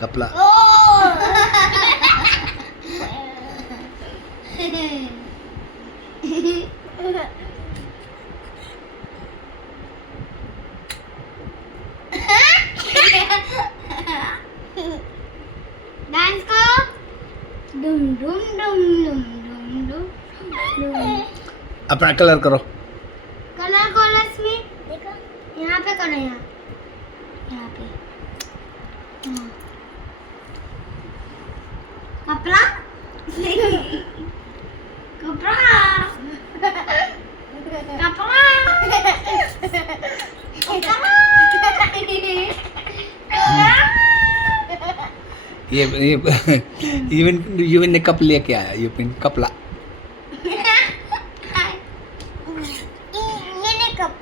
कपला डांस करो डुम डुम डुम डुम डुम डुम डुम अपना कलर करो कलर को लक्ष्मी देखो यहाँ पे करो यहाँ यहाँ पे हाँ। कपड़ा कपड़ा ये युविन ने कप लेके आया युविन कपला ये नहीं कप